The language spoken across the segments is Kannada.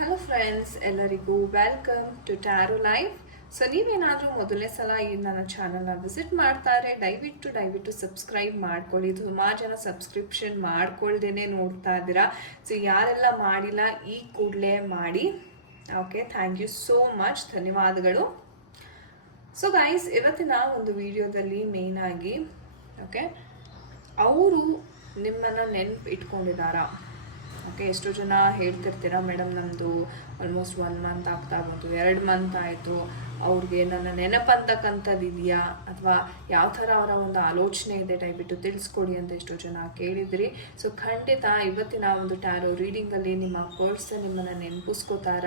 ಹಲೋ ಫ್ರೆಂಡ್ಸ್, ಎಲ್ಲರಿಗೂ welcome to tarot life. So ನೀವೇನಾದರೂ ಮೊದಲನೇ ಸಲ ಈ ನನ್ನ ಚಾನಲ್ನ ವಿಸಿಟ್ ಮಾಡ್ತಾ ಇದ್ರೆ ದಯವಿಟ್ಟು ಸಬ್ಸ್ಕ್ರೈಬ್ ಮಾಡ್ಕೊಳ್ಳಿ. ಸುಮಾರು ಜನ ಸಬ್ಸ್ಕ್ರಿಪ್ಷನ್ ಮಾಡ್ಕೊಳ್ದೇನೆ ನೋಡ್ತಾ ಇದ್ದೀರಾ. ಸೊ ಯಾರೆಲ್ಲ ಮಾಡಿಲ್ಲ ಈ ಕೂಡಲೇ ಮಾಡಿ. Okay, thank you so much, ಧನ್ಯವಾದಗಳು. ಸೊ ಗೈಸ್, ಇವತ್ತಿನ ಒಂದು ವಿಡಿಯೋದಲ್ಲಿ ಮೇಯ್ನ್ ಆಗಿ ಓಕೆ ಅವರು ನಿಮ್ಮನ್ನು ನೆನಪು ಇಟ್ಕೊಂಡಿದ್ದಾರಾ? ಓಕೆ, ಎಷ್ಟೋ ಜನ ಹೇಳ್ತಿರ್ತೀರ, ಮೇಡಮ್ ನಮ್ಮದು ಆಲ್ಮೋಸ್ಟ್ 1 ಮಂತ್ ಆಗ್ತಾ ಬಂತು, 2 ಮಂತ್ ಆಯಿತು, ಅವ್ರಿಗೆ ನನ್ನ ನೆನಪಂತಕ್ಕಂಥದ್ದು ಇದೆಯಾ ಅಥವಾ ಯಾವ ಥರ ಅವರ ಒಂದು ಆಲೋಚನೆ ಇದೆ ದಯವಿಟ್ಟು ತಿಳಿಸ್ಕೊಡಿ ಅಂತ ಎಷ್ಟೋ ಜನ ಕೇಳಿದ್ರಿ. ಸೊ ಖಂಡಿತ ಇವತ್ತಿನ ಒಂದು ಟ್ಯಾರೋ ರೀಡಿಂಗಲ್ಲಿ ನಿಮ್ಮ ಪರ್ಸನ್ ನಿಮ್ಮನ್ನು ನೆನಪಿಸ್ಕೋತಾರ,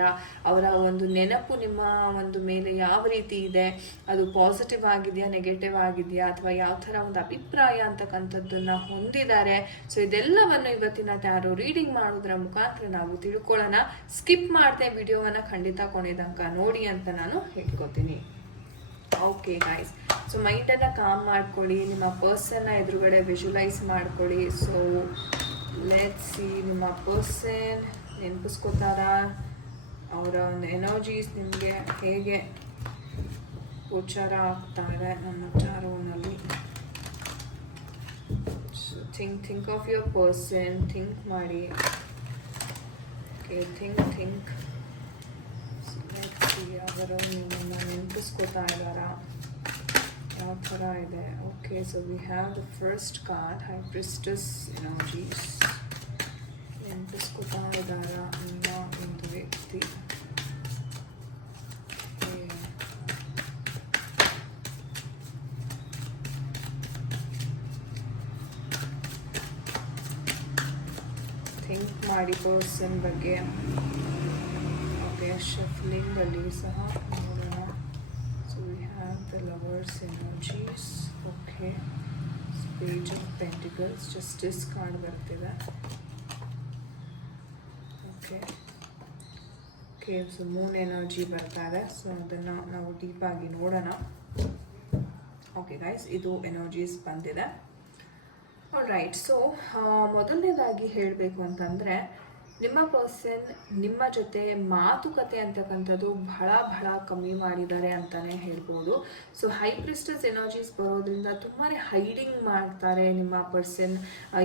ಅವರ ಒಂದು ನೆನಪು ನಿಮ್ಮ ಒಂದು ಮೇಲೆ ಯಾವ ರೀತಿ ಇದೆ, ಅದು ಪಾಸಿಟಿವ್ ಆಗಿದೆಯಾ ನೆಗೆಟಿವ್ ಆಗಿದೆಯಾ ಅಥವಾ ಯಾವ ಥರ ಒಂದು ಅಭಿಪ್ರಾಯ ಅಂತಕ್ಕಂಥದ್ದನ್ನು ಹೊಂದಿದ್ದಾರೆ. ಸೊ ಇದೆಲ್ಲವನ್ನು ಇವತ್ತಿನ ಟ್ಯಾರೋ ರೀಡಿಂಗ್ ಮಾಡೋದ್ರ ಮುಖಾಂತರ ನಾವು ತಿಳ್ಕೊಳ್ಳೋಣ. ಸ್ಕಿಪ್ ಮಾಡದೆ ವಿಡಿಯೋವನ್ನು ಖಂಡಿತ ಕೊನೆ ತನಕ ನೋಡಿ ಅಂತ ನಾನು ಹೇಳ್ಕೊತೀನಿ. ಓಕೆ ಗೈಸ್, ಸೊ ಮೈಂಡನ್ನು ಕಾಮ್ ಮಾಡ್ಕೊಳ್ಳಿ, ನಿಮ್ಮ ಪರ್ಸನ್ನ ಎದುರುಗಡೆ ವಿಜುವಲೈಸ್ ಮಾಡ್ಕೊಳ್ಳಿ. ಸೊ ಲೆಟ್ಸ್ ಸಿ, ನಿಮ್ಮ ಪರ್ಸನ್ ನೆನಪಿಸ್ಕೋತಾರ, ಅವರ ಒಂದು ಎನರ್ಜೀಸ್ ನಿಮಗೆ ಹೇಗೆ ಗೋಚರ ಆಗ್ತಾರೆ ನಮ್ಮ ಚಾರೋನಲ್ಲಿ. So think of your person, think ಮಾಡಿ. Okay, think. ಅವರು ನಿಮ್ಮನ್ನು ನೆನಪಿಸ್ಕೋತಾ ಇದ್ದಾರಾ, ಯಾವ ಥರ ಇದೆ? Okay, so we have the first card, high priestess energies. ನೆನಪಿಸ್ಕೋತಾ ಇದ್ದಾರಾ ನಿಮ್ಮ ಒಂದು ವ್ಯಕ್ತಿ? ಥಿಂಕ್ ಮಾಡಿ ಪರ್ಸನ್ ಬಗ್ಗೆ. ಶಫ್ಲಿಂಗ್ ಅಲ್ಲಿ ಸಹ ನೋಡೋಣ. So we have the lovers energies. Okay, page of pentacles, justice card ಬರ್ತಿದೆ. ಓಕೆ, ಸೊ ಮೂನ್ ಎನರ್ಜಿ ಬರ್ತಾ ಇದೆ. ಸೊ ಅದನ್ನು ನಾವು ಡೀಪಾಗಿ ನೋಡೋಣ. ಓಕೆ ಗೈಸ್, ಇದು ಎನರ್ಜೀಸ್ ಬಂದಿದೆ. ರೈಟ್. ಸೊ ಮೊದಲನೇದಾಗಿ ಹೇಳಬೇಕು ಅಂತಂದರೆ, ನಿಮ್ಮ ಪರ್ಸನ್ ನಿಮ್ಮ ಜೊತೆ ಮಾತುಕತೆ ಅಂತಕ್ಕಂಥದ್ದು ಬಹಳ ಕಮ್ಮಿ ಮಾಡಿದ್ದಾರೆ ಅಂತಲೇ ಹೇಳ್ಬೋದು. ಸೊ ಹೈ ಪ್ರಿಸ್ಟಸ್ ಎನರ್ಜೀಸ್ ಬರೋದ್ರಿಂದ ತುಂಬಾ ಹೈಡಿಂಗ್ ಮಾಡ್ತಾರೆ ನಿಮ್ಮ ಪರ್ಸನ್.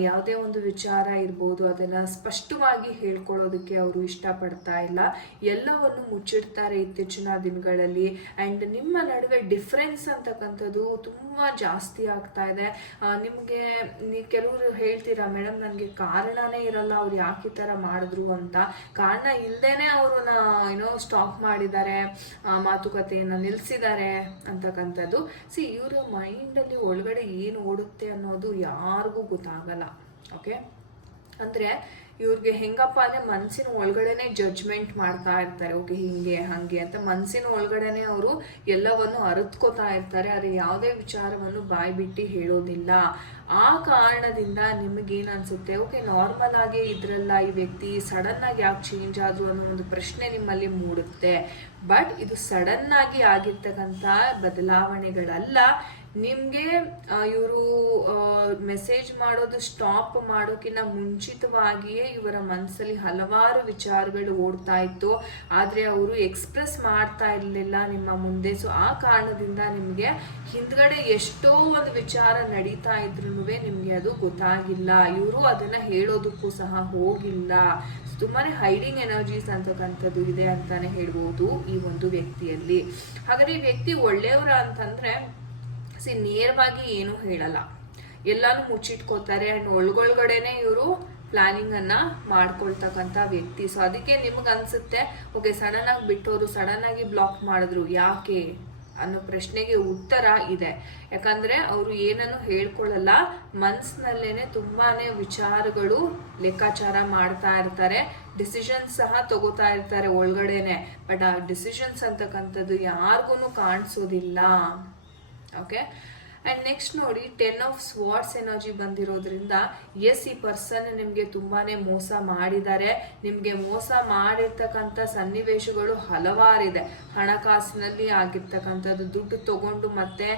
ಯಾವುದೇ ಒಂದು ವಿಚಾರ ಇರ್ಬೋದು ಅದನ್ನು ಸ್ಪಷ್ಟವಾಗಿ ಹೇಳ್ಕೊಳ್ಳೋದಕ್ಕೆ ಅವರು ಇಷ್ಟಪಡ್ತಾ ಇಲ್ಲ, ಎಲ್ಲವನ್ನು ಮುಚ್ಚಿಡ್ತಾರೆ ಇತ್ತೀಚಿನ ದಿನಗಳಲ್ಲಿ. ಆ್ಯಂಡ್ ನಿಮ್ಮ ನಡುವೆ ಡಿಫ್ರೆನ್ಸ್ ಅಂತಕ್ಕಂಥದ್ದು ತುಂಬ ಜಾಸ್ತಿ ಆಗ್ತಾ ಇದೆ. ನಿಮಗೆ ಕೆಲವರು ಹೇಳ್ತೀರಾ, ಮೇಡಮ್ ನನಗೆ ಕಾರಣನೇ ಇರಲ್ಲ ಅವ್ರು ಯಾಕೆ ಈ ಥರ ಮಾಡಿದ್ರು ಅಂತ. ಕಾರಣ ಇಲ್ಲದೇನೆ ಅವ್ರನ್ನ ಸ್ಟಾಪ್ ಮಾಡಿದ್ದಾರೆ, ಮಾತುಕತೆಯನ್ನು ನಿಲ್ಲಿಸಿದ್ದಾರೆ ಅಂತಕ್ಕಂಥದ್ದು. ಇವರ ಮೈಂಡಲ್ಲಿ ಒಳಗಡೆ ಏನು ಓಡುತ್ತೆ ಅನ್ನೋದು ಯಾರಿಗೂ ಗೊತ್ತಾಗಲ್ಲ. ಓಕೆ, ಅಂದರೆ ಇವ್ರಿಗೆ ಹೆಂಗಪ್ಪ ಅಂದರೆ ಮನಸ್ಸಿನ ಒಳಗಡೆನೆ ಜಡ್ಜ್ಮೆಂಟ್ ಮಾಡ್ತಾ ಇರ್ತಾರೆ. ಓಕೆ, ಹಿಂಗೆ ಹಾಗೆ ಅಂತ ಮನಸ್ಸಿನ ಒಳಗಡೆನೆ ಅವರು ಎಲ್ಲವನ್ನು ಅರಿತ್ಕೋತಾ ಇರ್ತಾರೆ. ಆದರೆ ಯಾವುದೇ ವಿಚಾರವನ್ನು ಬಾಯಿ ಬಿಟ್ಟು ಹೇಳೋದಿಲ್ಲ. ಆ ಕಾರಣದಿಂದ ನಿಮಗೇನು ಅನಿಸುತ್ತೆ, ಓಕೆ ನಾರ್ಮಲ್ ಆಗಿ ಇದ್ರಲ್ಲ ಈ ವ್ಯಕ್ತಿ, ಸಡನ್ನಾಗಿ ಯಾಕೆ ಚೇಂಜ್ ಆದರು ಅನ್ನೋ ಒಂದು ಪ್ರಶ್ನೆ ನಿಮ್ಮಲ್ಲಿ ಮೂಡುತ್ತೆ. ಬಟ್ ಇದು ಸಡನ್ನಾಗಿ ಆಗಿರ್ತಕ್ಕಂಥ ಬದಲಾವಣೆಗಳಲ್ಲ. ನಿಮಗೆ ಇವರು ಮೆಸೇಜ್ ಮಾಡೋದು ಸ್ಟಾಪ್ ಮಾಡೋಕ್ಕಿಂತ ಮುಂಚಿತವಾಗಿಯೇ ಇವರ ಮನಸ್ಸಲ್ಲಿ ಹಲವಾರು ವಿಚಾರಗಳು ಓಡ್ತಾ ಇತ್ತು, ಆದರೆ ಅವರು ಎಕ್ಸ್ಪ್ರೆಸ್ ಮಾಡ್ತಾ ಇರಲಿಲ್ಲ ನಿಮ್ಮ ಮುಂದೆ. ಸೊ ಆ ಕಾರಣದಿಂದ ನಿಮಗೆ ಹಿಂದ್ಗಡೆ ಎಷ್ಟೋ ಒಂದು ವಿಚಾರ ನಡೀತಾ ಇದ್ರು ನಿಮಗೆ ಅದು ಗೊತ್ತಾಗಿಲ್ಲ. ಇವರು ಅದನ್ನು ಹೇಳೋದಕ್ಕೂ ಸಹ ಹೋಗಿಲ್ಲ. ತುಂಬಾ ಹೈಡಿಂಗ್ ಎನರ್ಜೀಸ್ ಅಂತಕ್ಕಂಥದ್ದು ಇದೆ ಅಂತಾನೆ ಹೇಳ್ಬೋದು ಈ ಒಂದು ವ್ಯಕ್ತಿಯಲ್ಲಿ. ಹಾಗಾದ್ರೆ ಈ ವ್ಯಕ್ತಿ ಒಳ್ಳೆಯವರ ಅಂತಂದ್ರೆ ನೇರವಾಗಿ ಏನೂ ಹೇಳಲ್ಲ, ಎಲ್ಲಾನು ಮುಚ್ಚಿಟ್ಕೋತಾರೆ. ಆ್ಯಂಡ್ ಒಳಗೊಳಗಡೆನೆ ಇವರು ಪ್ಲಾನಿಂಗ್ ಅನ್ನ ಮಾಡ್ಕೊಳ್ತಕ್ಕಂಥ ವ್ಯಕ್ತಿ. ಸೊ ಅದಕ್ಕೆ ನಿಮ್ಗೆ ಅನ್ಸುತ್ತೆ, ಓಕೆ ಸಡನ್ ಆಗಿ ಬಿಟ್ಟೋರು, ಸಡನ್ ಆಗಿ ಬ್ಲಾಕ್ ಮಾಡಿದ್ರು ಯಾಕೆ ಅನ್ನೋ ಪ್ರಶ್ನೆಗೆ ಉತ್ತರ ಇದೆ. ಯಾಕಂದ್ರೆ ಅವರು ಏನನ್ನು ಹೇಳ್ಕೊಳ್ಳಲ್ಲ, ಮನ್ಸಿನಲ್ಲೇನೆ ತುಂಬಾನೇ ವಿಚಾರಗಳು ಲೆಕ್ಕಾಚಾರ ಮಾಡ್ತಾ ಇರ್ತಾರೆ, ಡಿಸಿಷನ್ಸ್ ಸಹ ತಗೋತಾ ಇರ್ತಾರೆ ಒಳಗಡೆನೆ. ಬಟ್ ಆ ಡಿಸಿಷನ್ಸ್ ಅಂತಕ್ಕಂಥದ್ದು ಯಾರಿಗೂ ಕಾಣಿಸೋದಿಲ್ಲ. ಓಕೆ, ಅಂಡ್ ನೆಕ್ಸ್ಟ್ ನೋಡಿ 10 ಆಫ್ ಸ್ವಾರ್ಡ್ಸ್ ಎನರ್ಜಿ ಬಂದಿರೋದ್ರಿಂದ ಎಸ್, ಈ ಪರ್ಸನ್ ನಿಮ್ಗೆ ತುಂಬಾನೇ ಮೋಸ ಮಾಡಿದ್ದಾರೆ. ನಿಮ್ಗೆ ಮೋಸ ಮಾಡಿರ್ತಕ್ಕಂಥ ಸನ್ನಿವೇಶಗಳು ಹಲವಾರಿದೆ. ಹಣಕಾಸಿನಲ್ಲಿ ಆಗಿರ್ತಕ್ಕಂಥದ್ದು, ದುಡ್ಡು ತಗೊಂಡು ಮತ್ತೆ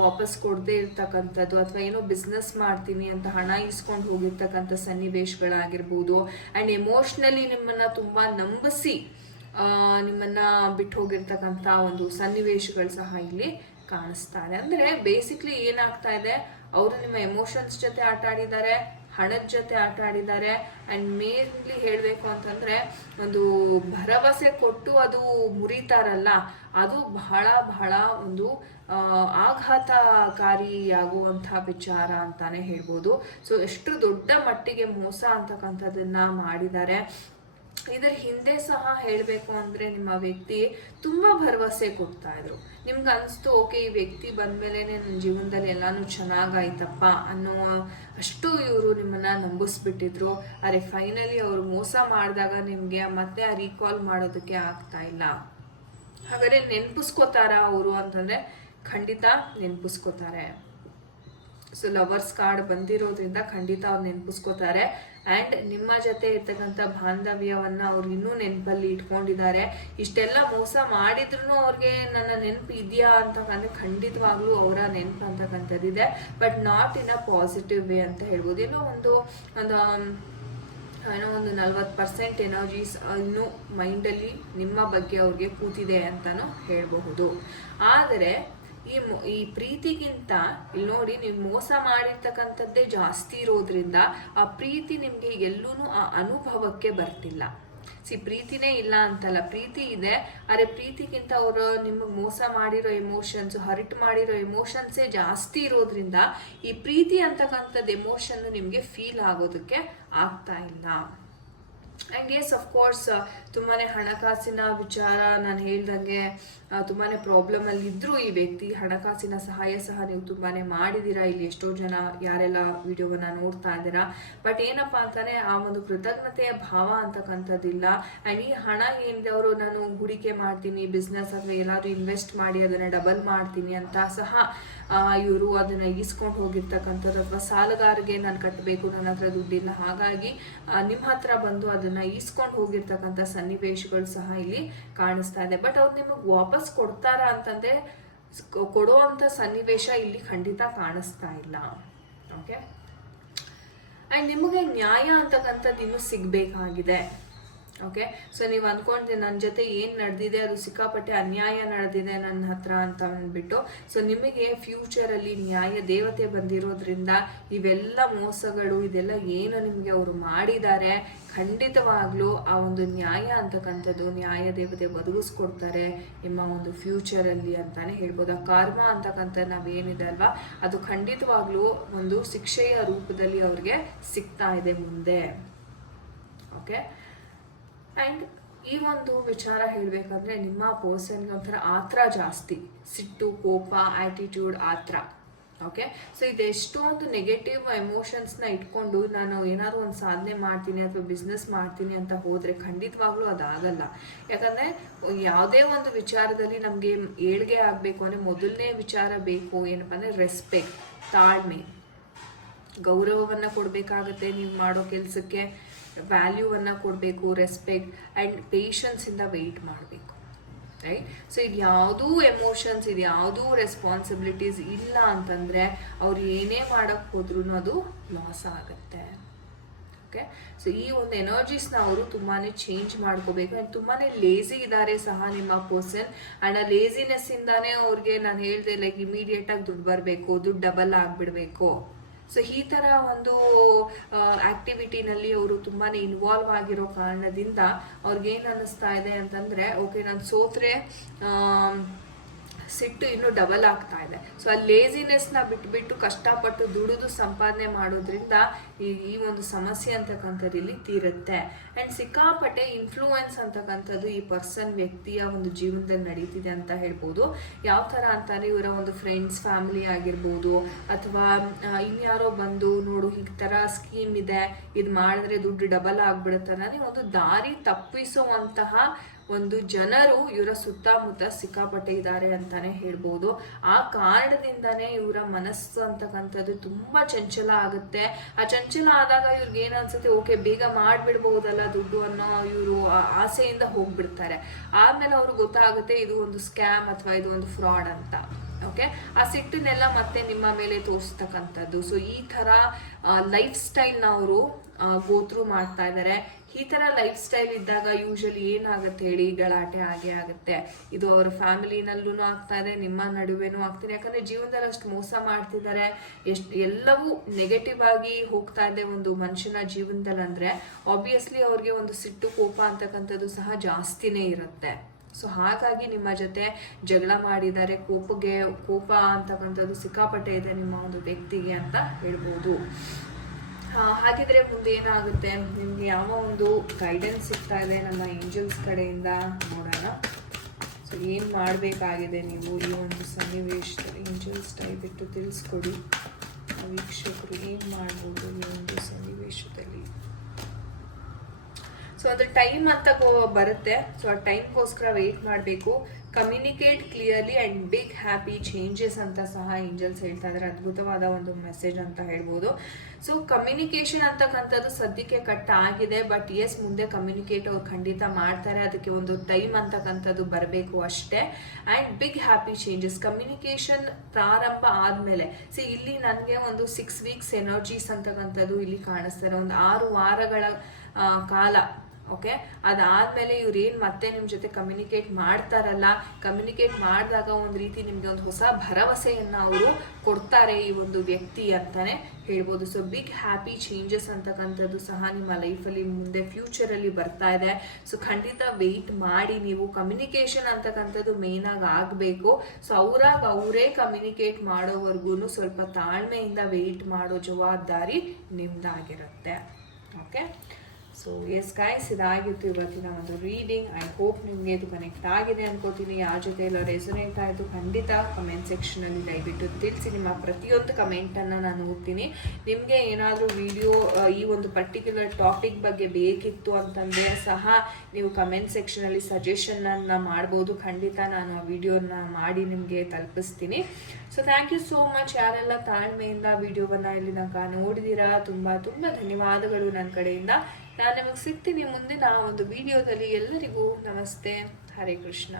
ವಾಪಸ್ ಕೊಡದೇ ಇರ್ತಕ್ಕಂಥದ್ದು, ಅಥವಾ ಏನೋ ಬಿಸ್ನೆಸ್ ಮಾಡ್ತೀನಿ ಅಂತ ಹಣ ಇಸ್ಕೊಂಡು ಹೋಗಿರ್ತಕ್ಕಂಥ ಸನ್ನಿವೇಶಗಳಾಗಿರ್ಬೋದು. ಅಂಡ್ ಎಮೋಷ್ನಲಿ ನಿಮ್ಮನ್ನ ತುಂಬಾ ನಂಬಿಸಿ ನಿಮ್ಮನ್ನ ಬಿಟ್ಟು ಹೋಗಿರ್ತಕ್ಕಂಥ ಒಂದು ಸನ್ನಿವೇಶಗಳು ಸಹ ಇಲ್ಲಿ ಕಾಣಿಸ್ತಾ ಇದೆ. ಅಂದ್ರೆ ಬೇಸಿಕ್ಲಿ ಏನಾಗ್ತಾ ಇದೆ, ಅವರು ನಿಮ್ಮ ಎಮೋಷನ್ಸ್ ಜೊತೆ ಆಟ ಆಡಿದ್ದಾರೆ, ಹಣದ ಜೊತೆ ಆಟ ಆಡಿದ್ದಾರೆ. ಅಂಡ್ ಮೇನ್ಲಿ ಹೇಳ್ಬೇಕು ಅಂತಂದ್ರೆ ಒಂದು ಭರವಸೆ ಕೊಟ್ಟು ಅದು ಮುರಿತಾರಲ್ಲ, ಅದು ಬಹಳ ಬಹಳ ಒಂದು ಆಘಾತಕಾರಿಯಾಗುವಂತಹ ವಿಚಾರ ಅಂತಾನೆ ಹೇಳ್ಬೋದು. ಸೊ ಎಷ್ಟು ದೊಡ್ಡ ಮಟ್ಟಿಗೆ ಮೋಸ ಅಂತಕ್ಕಂಥದ್ದನ್ನ ಮಾಡಿದ್ದಾರೆ. ಇದರ ಹಿಂದೆ ಸಹ ಹೇಳಬೇಕು ಅಂದ್ರೆ ನಿಮ್ಮ ವ್ಯಕ್ತಿ ತುಂಬಾ ಭರವಸೆ ಕೊಡ್ತಾ ಇದ್ರು. ನಿಮ್ಗೆ ಅನಿಸ್ತು, ಓಕೆ, ಈ ವ್ಯಕ್ತಿ ಬಂದ್ಮೇಲೆ ನನ್ನ ಜೀವನದಲ್ಲಿ ಎಲ್ಲಾನು ಚೆನ್ನಾಗಾಯ್ತಪ್ಪ ಅನ್ನೋ ಅಷ್ಟು ಇವರು ನಿಮ್ಮನ್ನ ನಂಬಿಸ್ಬಿಟ್ಟಿದ್ರು. ಅರೆ ಫೈನಲಿ ಅವರು ಮೋಸ ಮಾಡಿದಾಗ ನಿಮ್ಗೆ ಮತ್ತೆ ರೀಕಾಲ್ ಮಾಡೋದಕ್ಕೆ ಆಗ್ತಾ ಇಲ್ಲ. ಹಾಗಾದ್ರೆ ನೆನ್ಪಿಸ್ಕೋತಾರ ಅವರು ಅಂತಂದ್ರೆ ಖಂಡಿತ ನೆನ್ಪಿಸ್ಕೋತಾರೆ. ಸೊ ಲವರ್ಸ್ ಕಾರ್ಡ್ ಬಂದಿರೋದ್ರಿಂದ ಖಂಡಿತ ಅವ್ರು ನೆನ್ಪಿಸ್ಕೋತಾರೆ. ಅಂಡ್ ನಿಮ್ಮ ಜೊತೆ ಇರ್ತಕ್ಕಂಥ ಬಾಂಧವ್ಯವನ್ನ ಅವ್ರು ಇನ್ನೂ ನೆನಪಲ್ಲಿ ಇಟ್ಕೊಂಡಿದ್ದಾರೆ. ಇಷ್ಟೆಲ್ಲ ಮೋಸ ಮಾಡಿದ್ರು ಅವ್ರಿಗೆ ನನ್ನ ನೆನಪು ಇದೆಯಾ ಅಂತಕ್ಕಂದ್ರೆ ಖಂಡಿತವಾಗ್ಲೂ ಅವರ ನೆನಪು ಅಂತಕ್ಕಂಥದ್ದಿದೆ, but not in a positive way ಅಂತ ಹೇಳ್ಬೋದು. ಏನೋ ಒಂದು 40% ಎನರ್ಜೀಸ್ ಇನ್ನೂ ಮೈಂಡಲ್ಲಿ ನಿಮ್ಮ ಬಗ್ಗೆ ಅವ್ರಿಗೆ ಕೂತಿದೆ ಅಂತಾನು ಹೇಳಬಹುದು. ಆದರೆ ಈ ಪ್ರೀತಿಗಿಂತ ಇಲ್ಲಿ ನೋಡಿ, ನೀವು ಮೋಸ ಮಾಡಿರ್ತಕ್ಕಂಥದ್ದೇ ಜಾಸ್ತಿ ಇರೋದ್ರಿಂದ ಆ ಪ್ರೀತಿ ನಿಮ್ಗೆ ಎಲ್ಲೂ ಆ ಅನುಭವಕ್ಕೆ ಬರ್ತಿಲ್ಲ. ಪ್ರೀತಿನೇ ಇಲ್ಲ ಅಂತಲ್ಲ, ಪ್ರೀತಿ ಇದೆ. ಆದರೆ ಪ್ರೀತಿಗಿಂತ ಅವರು ನಿಮಗೆ ಮೋಸ ಮಾಡಿರೋ ಎಮೋಷನ್ಸ್, ಹರ್ಟ್ ಮಾಡಿರೋ ಎಮೋಷನ್ಸೇ ಜಾಸ್ತಿ ಇರೋದ್ರಿಂದ ಈ ಪ್ರೀತಿ ಅಂತಕ್ಕಂಥದ್ದು ಎಮೋಷನ್ ನಿಮ್ಗೆ ಫೀಲ್ ಆಗೋದಕ್ಕೆ ಆಗ್ತಾ ಇಲ್ಲ. ಅಂಡ್ ಎಸ್, ಅಫ್ಕೋರ್ಸ್ ತುಂಬಾನೇ ಹಣಕಾಸಿನ ವಿಚಾರ ನಾನು ಹೇಳ್ದಂಗೆ ತುಂಬಾನೇ ಪ್ರಾಬ್ಲಮ್ ಅಲ್ಲಿ ಇದ್ರು ಈ ವ್ಯಕ್ತಿ. ಹಣಕಾಸಿನ ಸಹಾಯ ಸಹ ನೀವು ತುಂಬಾನೇ ಮಾಡಿದೀರಾ. ಇಲ್ಲಿ ಎಷ್ಟೋ ಜನ ಯಾರೆಲ್ಲ ವಿಡಿಯೋವನ್ನ ನೋಡ್ತಾ ಇದ್ದೀರಾ. ಬಟ್ ಏನಪ್ಪಾ ಅಂತಾನೆ ಆ ಒಂದು ಕೃತಜ್ಞತೆಯ ಭಾವ ಅಂತಕ್ಕಂಥದ್ದಿಲ್ಲ. ಅಂಡ್ ಈ ಹಣ ಏನಿದೆ, ಅವರು ನಾನು ಹೂಡಿಕೆ ಮಾಡ್ತೀನಿ, ಬಿಸ್ನೆಸ್ ಅಥವಾ ಎಲ್ಲಾದ್ರೂ ಇನ್ವೆಸ್ಟ್ ಮಾಡಿ ಅದನ್ನ ಡಬಲ್ ಮಾಡ್ತೀನಿ ಅಂತ ಸಹ ಇವರು ಅದನ್ನ ಈಸ್ಕೊಂಡು ಹೋಗಿರ್ತಕ್ಕಂಥದ್ದು, ಅಥವಾ ಸಾಲಗಾರರಿಗೆ ನಾನು ಕಟ್ಟಬೇಕು, ನನ್ನ ಹತ್ರ ದುಡ್ಡಿಲ್ಲ, ಹಾಗಾಗಿ ನಿಮ್ಮ ಹತ್ರ ಬಂದು ಅದನ್ನ ಈಸ್ಕೊಂಡು ಹೋಗಿರ್ತಕ್ಕಂಥ ಸನ್ನಿವೇಶಗಳು ಸಹ ಇಲ್ಲಿ ಕಾಣಿಸ್ತಾ ಇದೆ. ಬಟ್ ಅವ್ರು ನಿಮಗೆ ವಾಪಸ್ ಕೊಡ್ತಾರ ಅಂತಂದ್ರೆ ಕೊಡುವಂತ ಸನ್ನಿವೇಶ ಇಲ್ಲಿ ಖಂಡಿತ ಕಾಣಿಸ್ತಾ ಇಲ್ಲ. ಓಕೆ, ಅಂಡ್ ನಿಮಗೆ ನ್ಯಾಯ ಅಂತಕ್ಕಂಥದ್ದು ಇನ್ನೂ ಸಿಗ್ಬೇಕಾಗಿದೆ. ಓಕೆ, ಸೊ ನೀವು ಅನ್ಕೊಂಡ್ರೆ ನನ್ನ ಜೊತೆ ಏನು ನಡೆದಿದೆ ಅದು ಸಿಕ್ಕಾಪಟ್ಟೆ ಅನ್ಯಾಯ ನಡೆದಿದೆ ನನ್ನ ಹತ್ರ ಅಂತ ಅಂದ್ಬಿಟ್ಟು, ಸೊ ನಿಮಗೆ ಫ್ಯೂಚರಲ್ಲಿ ನ್ಯಾಯ ದೇವತೆ ಬಂದಿರೋದ್ರಿಂದ ಇವೆಲ್ಲ ಮೋಸಗಳು ಇದೆಲ್ಲ ಏನು ನಿಮಗೆ ಅವರು ಮಾಡಿದ್ದಾರೆ, ಖಂಡಿತವಾಗ್ಲೂ ಆ ಒಂದು ನ್ಯಾಯ ಅಂತಕ್ಕಂಥದ್ದು ನ್ಯಾಯ ದೇವತೆ ಒದಗಿಸ್ಕೊಡ್ತಾರೆ ನಿಮ್ಮ ಒಂದು ಫ್ಯೂಚರಲ್ಲಿ ಅಂತಾನೆ ಹೇಳ್ಬೋದು. ಆ ಕರ್ಮ ಅಂತಕ್ಕಂಥ ನಾವೇನಿದೆ ಅಲ್ವಾ, ಅದು ಖಂಡಿತವಾಗ್ಲೂ ಒಂದು ಶಿಕ್ಷೆಯ ರೂಪದಲ್ಲಿ ಅವ್ರಿಗೆ ಸಿಗ್ತಾ ಇದೆ ಮುಂದೆ. ಓಕೆ, ಅಂಡ್ ಈ ಒಂದು ವಿಚಾರ ಹೇಳ್ಬೇಕಂದ್ರೆ ನಿಮ್ಮ ಪರ್ಸನ್ಗೆ ಒಂಥರ ಆತ್ರ ಜಾಸ್ತಿ, ಸಿಟ್ಟು, ಕೋಪ, ಆಟಿಟ್ಯೂಡ್, ಆತ್ರ. ಓಕೆ, ಸೊ ಇದೆಷ್ಟೊಂದು ನೆಗೆಟಿವ್ ಎಮೋಷನ್ಸ್ನ ಇಟ್ಕೊಂಡು ನಾನು ಏನಾದ್ರು ಒಂದು ಸಾಧನೆ ಮಾಡ್ತೀನಿ ಅಥವಾ ಬಿಸ್ನೆಸ್ ಮಾಡ್ತೀನಿ ಅಂತ ಹೋದ್ರೆ ಖಂಡಿತವಾಗ್ಲೂ ಅದಾಗಲ್ಲ. ಯಾಕಂದ್ರೆ ಯಾವುದೇ ಒಂದು ವಿಚಾರದಲ್ಲಿ ನಮಗೆ ಏಳ್ಗೆ ಆಗಬೇಕು ಅಂದ್ರೆ ಮೊದಲನೇ ವಿಚಾರ ಬೇಕು ಏನಪ್ಪ ಅಂದ್ರೆ ರೆಸ್ಪೆಕ್ಟ್, ತಾಳ್ಮೆ, ಗೌರವವನ್ನು ಕೊಡಬೇಕಾಗತ್ತೆ. ನೀವು ಮಾಡೋ ಕೆಲಸಕ್ಕೆ ವ್ಯಾಲ್ಯೂವನ್ನು ಕೊಡಬೇಕು, ರೆಸ್ಪೆಕ್ಟ್ ಆ್ಯಂಡ್ ಪೇಷನ್ಸಿಂದ ವೆಯ್ಟ್ ಮಾಡಬೇಕು, ರೈಟ್? ಸೊ ಇದು ಯಾವುದೂ ಎಮೋಷನ್ಸ್, ಇದು ಯಾವುದೂ ರೆಸ್ಪಾನ್ಸಿಬಿಲಿಟೀಸ್ ಇಲ್ಲ ಅಂತಂದರೆ ಅವ್ರು ಏನೇ ಮಾಡೋಕ್ಕೆ ಹೋದ್ರೂ ಅದು ಲಾಸ್ ಆಗುತ್ತೆ. ಓಕೆ, ಸೊ ಈ ಒಂದು ಎನರ್ಜೀಸ್ನ ಅವರು ತುಂಬಾ ಚೇಂಜ್ ಮಾಡ್ಕೋಬೇಕು. ಆ್ಯಂಡ್ ತುಂಬಾ ಲೇಸಿ ಇದ್ದಾರೆ ಸಹ ನಿಮ್ಮ ಪರ್ಸನ್. ಆ್ಯಂಡ್ ಆ ಲೇಸಿನೆಸ್ಸಿಂದಾನೇ ಅವ್ರಿಗೆ ನಾನು ಹೇಳಿದೆ, ಲೈಕ್ ಇಮಿಡಿಯೇಟಾಗಿ ದುಡ್ಡು ಬರಬೇಕು, ದುಡ್ಡು ಡಬಲ್ ಆಗಿಬಿಡ್ಬೇಕು. ಸೊ ಈ ಥರ ಒಂದು ಆಕ್ಟಿವಿಟಿನಲ್ಲಿ ಅವರು ತುಂಬಾ ಇನ್ವಾಲ್ವ್ ಆಗಿರೋ ಕಾರಣದಿಂದ ಅವ್ರಿಗೇನು ಅನ್ನಿಸ್ತಾ ಇದೆ ಅಂತಂದರೆ, ಓಕೆ ನಾನು ಸೋತ್ರೆ ಸಿಟ್ಟು ಇನ್ನೂ ಡಬಲ್ ಆಗ್ತಾ ಇದೆ. ಸೊ ಆ ಲೇಸಿನೆಸ್ನ ಬಿಟ್ಬಿಟ್ಟು ಕಷ್ಟಪಟ್ಟು ದುಡಿದು ಸಂಪಾದನೆ ಮಾಡೋದ್ರಿಂದ ಈ ಒಂದು ಸಮಸ್ಯೆ ಅಂತಕ್ಕಂಥದ್ದು ಇಲ್ಲಿ ತೀರುತ್ತೆ. ಆ್ಯಂಡ್ ಸಿಕ್ಕಾಪಟ್ಟೆ ಇನ್ಫ್ಲೂಯೆನ್ಸ್ ಅಂತಕ್ಕಂಥದ್ದು ಈ ವ್ಯಕ್ತಿಯ ಒಂದು ಜೀವನದಲ್ಲಿ ನಡೀತಿದೆ ಅಂತ ಹೇಳ್ಬೋದು. ಯಾವ ಥರ ಅಂತಾನೆ ಇವರ ಒಂದು ಫ್ರೆಂಡ್ಸ್ ಫ್ಯಾಮಿಲಿ ಆಗಿರ್ಬೋದು, ಅಥವಾ ಇನ್ಯಾರೋ ಬಂದು ನೋಡು ಈ ಥರ ಸ್ಕೀಮ್ ಇದೆ, ಇದು ಮಾಡಿದ್ರೆ ದುಡ್ಡು ಡಬಲ್ ಆಗ್ಬಿಡುತ್ತೆ ಅನ್ನೋದೇ ಒಂದು ದಾರಿ ತಪ್ಪಿಸುವಂತಹ ಒಂದು ಜನರು ಇವರ ಸುತ್ತಮುತ್ತ ಸಿಕ್ಕಾಪಟ್ಟೆ ಇದ್ದಾರೆ ಅಂತಾನೆ ಹೇಳ್ಬೋದು. ಆ ಕಾರಣದಿಂದಾನೇ ಇವರ ಮನಸ್ಸು ಅಂತಕ್ಕಂಥದ್ದು ತುಂಬಾ ಚಂಚಲ ಆಗುತ್ತೆ. ಆ ಚಂಚಲ ಆದಾಗ ಇವ್ರಿಗೆ ಏನ್ ಅನ್ಸುತ್ತೆ, ಓಕೆ ಬೇಗ ಮಾಡ್ಬಿಡ್ಬಹುದಲ್ಲ ದುಡ್ಡು ಅನ್ನೋ ಇವರು ಆಸೆಯಿಂದ ಹೋಗ್ಬಿಡ್ತಾರೆ. ಆದ್ಮೇಲೆ ಅವ್ರಿಗೆ ಗೊತ್ತಾಗುತ್ತೆ ಇದು ಒಂದು ಸ್ಕ್ಯಾಮ್ ಅಥವಾ ಇದು ಒಂದು ಫ್ರಾಡ್ ಅಂತ. ಓಕೆ, ಆ ಸಿಟ್ಟನ್ನೆಲ್ಲ ಮತ್ತೆ ನಿಮ್ಮ ಮೇಲೆ ತೋರಿಸ್ತಕ್ಕಂಥದ್ದು. ಸೊ ಈ ತರ ಲೈಫ್ ಸ್ಟೈಲ್ನ ಅವರು ಗೋತ್ರು ಮಾಡ್ತಾ ಇದ್ದಾರೆ. ಈ ತರ ಲೈಫ್ ಸ್ಟೈಲ್ ಇದ್ದಾಗ ಯೂಶಲಿ ಏನಾಗುತ್ತೆ ಹೇಳಿ, ಗಲಾಟೆ ಆಗೇ ಆಗುತ್ತೆ. ಇದು ಅವರ ಫ್ಯಾಮಿಲಿನಲ್ಲೂ ಆಗ್ತಾ ಇದೆ, ನಿಮ್ಮ ನಡುವೆನೂ ಆಗ್ತಿದೆ. ಯಾಕಂದ್ರೆ ಜೀವನದಲ್ಲಿ ಅಷ್ಟು ಮೋಸ ಮಾಡ್ತಿದ್ದಾರೆ, ಎಲ್ಲವೂ ನೆಗೆಟಿವ್ ಆಗಿ ಹೋಗ್ತಾ ಇದೆ ಒಂದು ಮನುಷ್ಯನ ಜೀವನದಲ್ಲಿ. ಅಂದ್ರೆ ಆಬ್ವಿಯಸ್ಲಿ ಅವ್ರಿಗೆ ಒಂದು ಸಿಟ್ಟು ಕೋಪ ಅಂತಕ್ಕಂಥದ್ದು ಸಹ ಜಾಸ್ತಿನೇ ಇರುತ್ತೆ. ಸೊ ಹಾಗಾಗಿ ನಿಮ್ಮ ಜೊತೆ ಜಗಳ ಮಾಡಿದ್ದಾರೆ, ಕೋಪ ಅಂತಕ್ಕಂಥದ್ದು ಸಿಕ್ಕಾಪಟ್ಟೆ ಇದೆ ನಿಮ್ಮ ಒಂದು ವ್ಯಕ್ತಿಗೆ ಅಂತ ಹೇಳ್ಬೋದು. ಹಾಗಿದ್ರೆ ಮುಂದೆ ಏನಾಗುತ್ತೆ, ನಿಮ್ಗೆ ಯಾವ ಒಂದು ಗೈಡೆನ್ಸ್ ಸಿಗ್ತಾ ಇದೆ ನಮ್ಮ ಏಂಜಲ್ಸ್ ಕಡೆಯಿಂದ ನೋಡೋಣ. ಸೊ ಏನು ಮಾಡಬೇಕಾಗಿದೆ ನೀವು ಈ ಒಂದು ಸನ್ನಿವೇಶದಲ್ಲಿ, ಏಂಜಲ್ಸ್ ದಯವಿಟ್ಟು ತಿಳಿಸ್ಕೊಡಿ. ವೀಕ್ಷಕರು ಏನು ಮಾಡ್ಬೋದು ಈ ಒಂದು ಸನ್ನಿವೇಶದಲ್ಲಿ. ಸೊ ಅದು ಟೈಮ್ ಅಂತ ಬರುತ್ತೆ. ಸೊ ಆ ಟೈಮ್ಗೋಸ್ಕರ ವೆಯ್ಟ್ ಮಾಡಬೇಕು. Communicate clearly and big happy changes ಅಂತ ಸಹ ಏಂಜಲ್ಸ್ ಹೇಳ್ತಾ ಇದ್ದಾರೆ. ಅದ್ಭುತವಾದ ಒಂದು ಮೆಸೇಜ್ ಅಂತ ಹೇಳ್ಬೋದು. ಸೊ ಕಮ್ಯುನಿಕೇಶನ್ ಅಂತಕ್ಕಂಥದ್ದು ಸದ್ಯಕ್ಕೆ ಕಟ್ ಆಗಿದೆ, ಬಟ್ ಎಸ್ ಮುಂದೆ ಕಮ್ಯುನಿಕೇಟ್ ಅವ್ರು ಖಂಡಿತ ಮಾಡ್ತಾರೆ. ಅದಕ್ಕೆ ಒಂದು ಟೈಮ್ ಅಂತಕ್ಕಂಥದ್ದು ಬರಬೇಕು ಅಷ್ಟೇ. And big happy changes communication ಪ್ರಾರಂಭ ಆದಮೇಲೆ ಇಲ್ಲಿ ನನಗೆ ಒಂದು 6 weeks ಎನರ್ಜೀಸ್ ಅಂತಕ್ಕಂಥದ್ದು ಇಲ್ಲಿ ಕಾಣಿಸ್ತಾರೆ. ಒಂದು 6 ವಾರಗಳ ಕಾಲ. ಓಕೆ, ಅದಾದ್ಮೇಲೆ ಇವ್ರು ಏನ್ ಮತ್ತೆ ನಿಮ್ ಜೊತೆ ಕಮ್ಯುನಿಕೇಟ್ ಮಾಡ್ತಾರಲ್ಲ, ಕಮ್ಯುನಿಕೇಟ್ ಮಾಡಿದಾಗ ಒಂದು ರೀತಿ ನಿಮ್ಗೆ ಒಂದು ಹೊಸ ಭರವಸೆಯನ್ನ ಅವರು ಕೊಡ್ತಾರೆ ಈ ಒಂದು ವ್ಯಕ್ತಿ ಅಂತಾನೆ ಹೇಳ್ಬೋದು. ಸೊ ಬಿಗ್ ಹ್ಯಾಪಿ ಚೇಂಜಸ್ ಅಂತಕ್ಕಂಥದ್ದು ಸಹ ನಿಮ್ಮ ಲೈಫಲ್ಲಿ ಮುಂದೆ ಫ್ಯೂಚರಲ್ಲಿ ಬರ್ತಾ ಇದೆ. ಸೊ ಖಂಡಿತ ವೆಯ್ಟ್ ಮಾಡಿ ನೀವು. ಕಮ್ಯುನಿಕೇಶನ್ ಅಂತಕ್ಕಂಥದ್ದು ಮೇನ್ ಆಗಿ ಆಗಬೇಕು. ಸೊ ಅವರೇ ಕಮ್ಯುನಿಕೇಟ್ ಮಾಡೋವರೆಗೂ ಸ್ವಲ್ಪ ತಾಳ್ಮೆಯಿಂದ ವೆಯ್ಟ್ ಮಾಡೋ ಜವಾಬ್ದಾರಿ ನಿಮ್ದಾಗಿರುತ್ತೆ. ಓಕೆ, ಸೊ ಎಸ್ ಗೈಸ್, ಇದಾಗಿತ್ತು ಇವತ್ತಿನ ಒಂದು ರೀಡಿಂಗ್. ಐ ಹೋಪ್ ನಿಮಗೆ ಇದು ಕನೆಕ್ಟ್ ಆಗಿದೆ ಅನ್ಕೋತೀನಿ. ಯಾರ ಜೊತೆ ಎಲ್ಲ ರೆಸೊನೇಟ್ ಆಯಿತು ಖಂಡಿತ ಕಮೆಂಟ್ ಸೆಕ್ಷನಲ್ಲಿ ದಯವಿಟ್ಟು ತಿಳಿಸಿ. ನಿಮ್ಮ ಪ್ರತಿಯೊಂದು ಕಮೆಂಟನ್ನು ನಾನು ಓದ್ತೀನಿ. ನಿಮಗೆ ಏನಾದರೂ ವಿಡಿಯೋ ಈ ಒಂದು ಪರ್ಟಿಕ್ಯುಲರ್ ಟಾಪಿಕ್ ಬಗ್ಗೆ ಬೇಕಿತ್ತು ಅಂತಂದರೆ ಸಹ ನೀವು ಕಮೆಂಟ್ ಸೆಕ್ಷನಲ್ಲಿ ಸಜೆಷನನ್ನು ಮಾಡ್ಬೋದು. ಖಂಡಿತ ನಾನು ಆ ವಿಡಿಯೋನ ಮಾಡಿ ನಿಮಗೆ ತಲುಪಿಸ್ತೀನಿ. So thank you so much. ಯಾರೆಲ್ಲ ತಾಳ್ಮೆಯಿಂದ ವಿಡಿಯೋವನ್ನು ಇಲ್ಲಿ ತನಕ ನೋಡಿದ್ದೀರಾ, ತುಂಬ ತುಂಬ ಧನ್ಯವಾದಗಳು ನನ್ನ ಕಡೆಯಿಂದ. ನಾನು ನಿಮಗೆ ಸಿಗ್ತೀನಿ ಮುಂದಿನ ಒಂದು ವಿಡಿಯೋದಲ್ಲಿ. ಎಲ್ಲರಿಗೂ ನಮಸ್ತೆ, ಹರೇ ಕೃಷ್ಣ.